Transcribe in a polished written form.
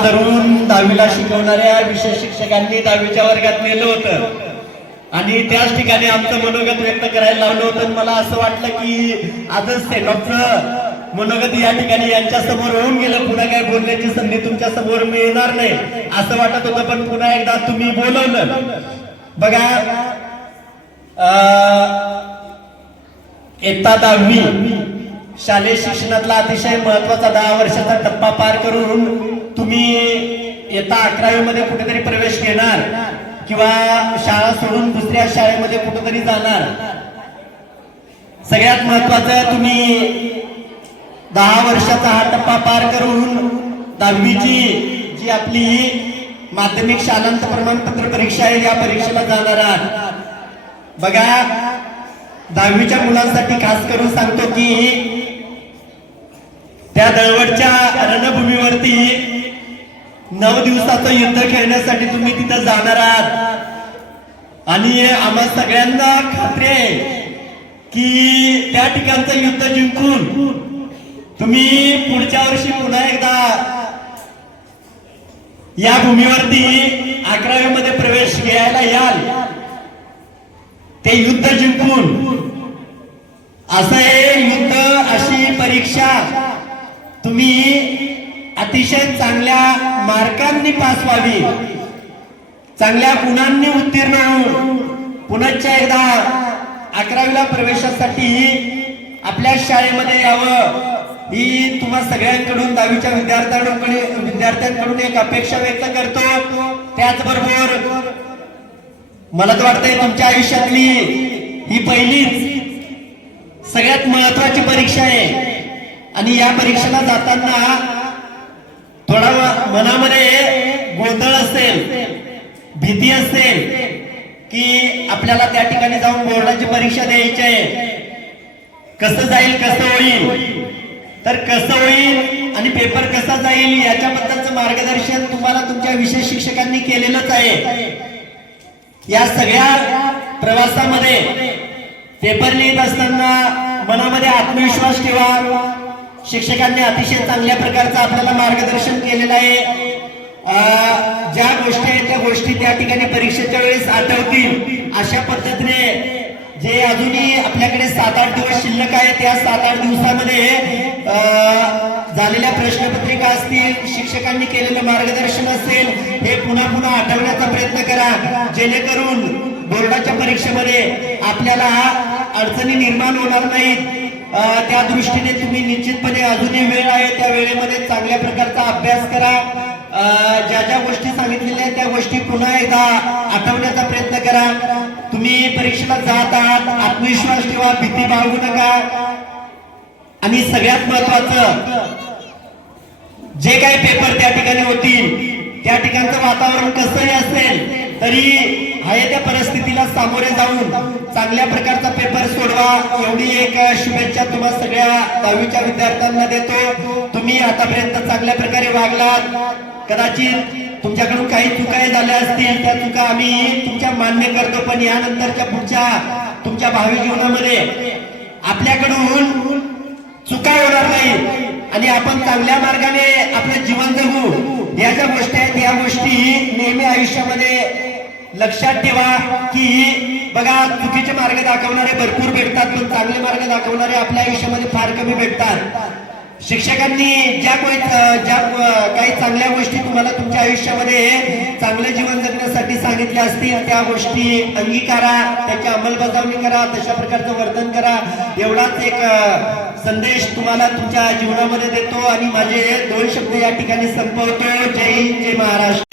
हातात धरून 10वीला शिकवणाऱ्या विषय शिक्षकांनी 10वीच्या वर्गात नेलं होतं आणि त्याच ठिकाणी आमचं मनोगत व्यक्त करायला लावलं होतं. मला असं वाटलं की आजच सेंडॉपचं मनोगत या ठिकाणी यांच्या समोर होऊन गेलं. पुन्हा काय बोलण्याची संधी तुमच्या समोर मिळणार नाही असं वाटत होतं, पण पुन्हा एकदा तुम्ही बोलवलं. बघा, इयत्ता 10वी शालेय शिक्षणातला अतिशय महत्वाचा 10 वर्षाचा टप्पा पार करून तुम्ही इयत्ता 11वी मध्ये कुठेतरी प्रवेश घेणार किंवा शाळा सोडून दुसऱ्या शाळेमध्ये कुठेतरी जाणार. सगळ्यात महत्वाचं, तुम्ही 10 वर्षाचा हा टप्पा पार करून 10वीची जी आपली माध्यमिक शालांत प्रमाणपत्र परीक्षा आहे या परीक्षेला जाणार आहात. बघा, 10वीच्या मुलांसाठी खास करून सांगतो की त्या दळवटच्या रणभूमीवरती 9 दिवसाचं युद्ध खेळण्यासाठी तुम्ही तिथं जाणार आहात आणि आम्हा सगळ्यांना खात्री आहे की त्या ठिकाणचं युद्ध जिंकून तुम्ही पुढच्या वर्षी पुन्हा एकदा या भूमीवरती 11वी मध्ये प्रवेश घ्यायला याल. ते युद्ध जिंकून असं हे युद्ध, अशी परीक्षा तुम्ही अतिशय चांगल्या मार्कांनी पास व्हावी, चांगल्या गुणांनी उत्तीर्ण होऊन पुन्हा एकदा 11वीला प्रवेशासाठी आपल्या शाळेमध्ये यावं, ही तुम्हा सगळ्यांकडून 10वीच्या विद्यार्थ्यांकडून एक अपेक्षा व्यक्त करतो. त्याचबरोबर मला तर वाटतंय तुमच्या आयुष्यातली ही पहिलीच सगळ्यात महत्वाची परीक्षा आहे आणि या परीक्षेला जाताना थोडा मनामध्ये गोंधळ असेल, भीती असेल की आपल्याला त्या ठिकाणी जाऊन बोर्डाची परीक्षा द्यायची आहे. कसं जाईल, कसं होईल, तर कसं होईल आणि पेपर कसा जाईल याच्याबद्दलचं मार्गदर्शन तुम्हाला तुमच्या विषय शिक्षकांनी केलेलंच आहे. या सगळ्या प्रवासामध्ये पेपर लिहित असताना मनामध्ये आत्मविश्वास ठेवा. शिक्षकांनी अतिशय चांगल्या प्रकारचं आपल्याला मार्गदर्शन केलेलं आहे. ज्या गोष्टी आहेत त्या गोष्टी त्या ठिकाणी परीक्षेच्या वेळेस आठवतील अशा पद्धतीने जे अजूनही आपल्याकडे 7-8 दिवस शिल्लक आहे त्या 7-8 दिवसामध्ये झालेल्या प्रश्नपत्रिका असतील, शिक्षकांनी केलेलं मार्गदर्शन असेल, हे पुन्हा पुन्हा आठवण्याचा प्रयत्न करा, जेणेकरून बोर्डाच्या परीक्षेमध्ये आपल्याला अडचणी निर्माण होणार नाहीत. त्या दृष्टीने तुम्ही निश्चितपणे अजूनही वेळ आहे, त्या वेळेमध्ये चांगल्या प्रकारचा अभ्यास करा. ज्या ज्या गोष्टी सांगितलेल्या आहेत त्या गोष्टी पुन्हा एकदा आठवण्याचा प्रयत्न करा. तुम्ही परीक्षेला जात आहात, आत्मविश्वास ठेवा, भीती बाळगू नका. आणि सगळ्यात महत्वाचं, जे काही पेपर त्या ठिकाणी होतील त्या ठिकाणचं वातावरण कसंही असेल तरी आहे त्या परिस्थितीला सामोरे जाऊन चांगल्या प्रकारचा पेपर सोडवा, एवढी एक शुभेच्छा तुम्हा सगळ्या 10वीच्या विद्यार्थ्यांना देतो. तुम्ही आतापर्यंत चांगल्या प्रकारे वागलात. कदाचित तुमच्याकडून काही चुका झाल्या असतील, त्या चुका आम्ही तुमच्या मान्य करतो, पण यानंतरच्या पुढच्या तुमच्या भावी जीवनामध्ये आपल्याकडून चुका होणार नाही आणि आपण चांगल्या मार्गाने आपलं जीवन जगू. या ज्या गोष्टी आहेत या गोष्टी नेहमी आयुष्यामध्ये लक्षात ठेवा की बघा, चुकीचे मार्ग दाखवणारे भरपूर भेटतात, पण चांगले मार्ग दाखवणारे आपल्या आयुष्यामध्ये फार कमी भेटतात. शिक्षकांनी ज्या काही चांगल्या गोष्टी तुम्हाला तुमच्या आयुष्यामध्ये चांगले जीवन जगण्यासाठी सांगितल्या असतील त्या गोष्टी अंगीकारा, त्याची अंमलबजावणी करा, तशा प्रकारचं वर्तन करा. एवढाच एक संदेश तुम्हाला तुमच्या जीवनामध्ये देतो आणि माझे 2 शब्द या ठिकाणी संपवतो. जय हिंद, जय महाराष्ट्र.